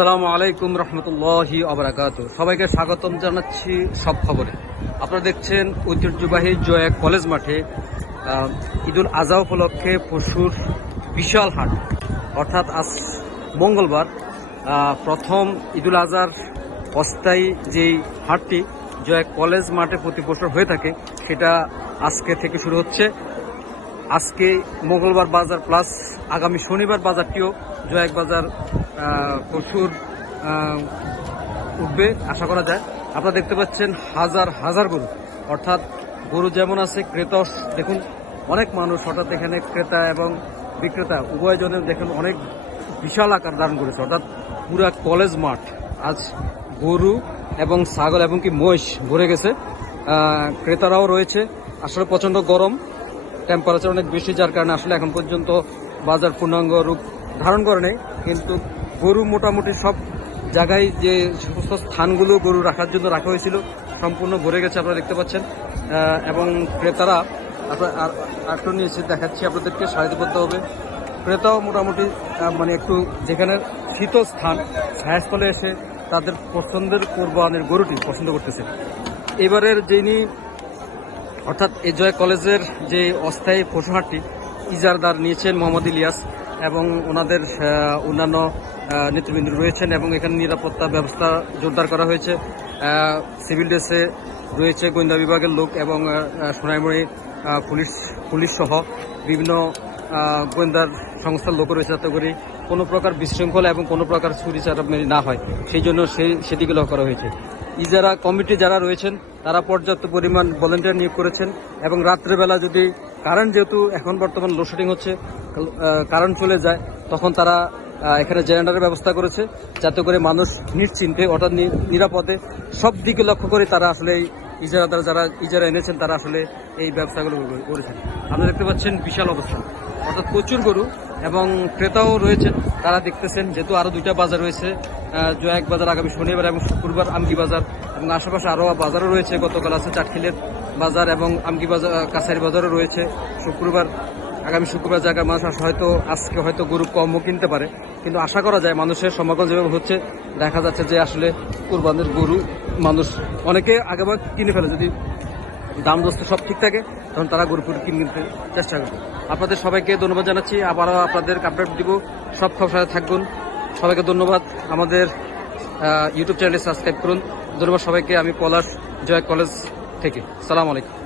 আসসালামু আলাইকুম রহমতুল্লাহি আবরাকাতু। সবাইকে স্বাগতম জানাচ্ছি সব খবরে। আপনারা দেখছেন ঐতিহ্যবাহী জয়া কলেজ মাঠে ঈদুল আজহা উপলক্ষে পশুর বিশাল হাট, অর্থাৎ আজ মঙ্গলবার প্রথম ঈদুল আজহার অস্থায়ী যেই হাটটি জয়া কলেজ মাঠে প্রতি বছর হয়ে থাকে, সেটা আজকে থেকে শুরু হচ্ছে। আজকে মঙ্গলবার বাজার প্লাস আগামী শনিবার বাজারটিও জয়াক বাজার প্রচুর উঠবে আশা করা যায়। আপনারা দেখতে পাচ্ছেন হাজার হাজার গরু, অর্থাৎ গরু যেমন আছে ক্রেতা দেখুন অনেক মানুষ, অর্থাৎ এখানে ক্রেতা এবং বিক্রেতা উভয়জনের দেখুন অনেক বিশাল আকার ধারণ করেছে, অর্থাৎ পুরা কলেজ মাঠ আজ গরু এবং ছাগল এবং কি মহিষ ভরে গেছে। ক্রেতারাও রয়েছে। আসলে প্রচণ্ড গরম, টেম্পারেচার অনেক বেশি, যার কারণে আসলে এখন পর্যন্ত বাজার পূর্ণাঙ্গ রূপ ধারণ করে নেই। কিন্তু গরু মোটামুটি সব জায়গায় যে সমস্ত স্থানগুলো গরু রাখার জন্য রাখা হয়েছিল সম্পূর্ণ ভরে গেছে, আপনারা দেখতে পাচ্ছেন। এবং ক্রেতারা একটু নিচে দেখাচ্ছি আপনাদেরকে, সারিবদ্ধ হবে। ক্রেতাও মোটামুটি মানে একটু যেখানে শীতল স্থান ছায়াস্থলে এসে তাদের পছন্দের কোরবানির গরুটি পছন্দ করতেছে। এবারের যিনি অর্থাৎ এই জয় কলেজের যে অস্থায়ী পশুহাটটি ইজারদার নিয়েছেন মোহাম্মদ ইলিয়াস এবং ওনাদের অন্যান্য নেতৃবৃন্দ রয়েছেন, এবং এখানে নিরাপত্তা ব্যবস্থা জোরদার করা হয়েছে। সিভিল ড্রেসে রয়েছে গোয়েন্দা বিভাগের লোক এবং সোনাইমুড়ি পুলিশ সহ বিভিন্ন গোয়েন্দার সংস্থার লোক রয়েছে, যাতে করে কোনো প্রকার বিশৃঙ্খলা এবং কোনো প্রকার চুরি চারামারি না হয়, সেই জন্য সেদিকে লক্ষ্য করা হয়েছে। ইজারা কমিটি যারা রয়েছেন তারা পর্যাপ্ত পরিমাণ ভলেন্টিয়ার নিয়োগ করেছেন, এবং রাত্রেবেলা যদি কারেন্ট, যেহেতু এখন বর্তমান লোডশেডিং হচ্ছে, কারেন্ট চলে যায়, তখন তারা এখানে জেনারেটরের ব্যবস্থা করেছে, যাতে করে মানুষ নিশ্চিন্তে অর্থাৎ নিরাপদে সব দিকে লক্ষ্য করে তারা আসলে এই ইজারাদার যারা ইজারা এনেছেন তারা আসলে এই ব্যবসাগুলো করেছেন। আপনারা দেখতে পাচ্ছেন বিশাল অবস্থান, অর্থাৎ প্রচুর গরু, এবং ক্রেতাও রয়েছেন। তারা দেখতেছেন যেহেতু আরও দুইটা বাজার রয়েছে, জয়াক বাজার আগামী শনিবার এবং শুক্রবার আমকি বাজার, এবং আশেপাশে আরও বাজারও রয়েছে। গতকাল আছে চাটখিলের বাজার এবং আমকি বাজার, কাছারি বাজারও রয়েছে শুক্রবার, আগামী শুক্রবার জায়গায় মানুষ হয়তো আজকে হয়তো গরু কমও কিনতে পারে, কিন্তু আশা করা যায় মানুষের সমাগম যেভাবে হচ্ছে, দেখা যাচ্ছে যে আসলে কুরবানির গরু মানুষ অনেকে আগেবার কিনে ফেলে। যদি দাম দস্ত সব ঠিক থাকে তখন তারা গরু কিনতে চেষ্টা করবে। আপনাদের সবাইকে ধন্যবাদ জানাচ্ছি, আবারও আপনাদের আপডেট দিব। সব খবর থাকবেন। সবাইকে ধন্যবাদ। আমাদের ইউটিউব চ্যানেলে সাবস্ক্রাইব করুন। ধন্যবাদ সবাইকে। আমি পলাশ, জয়া কলেজ থেকে। সালাম আলাইকুম।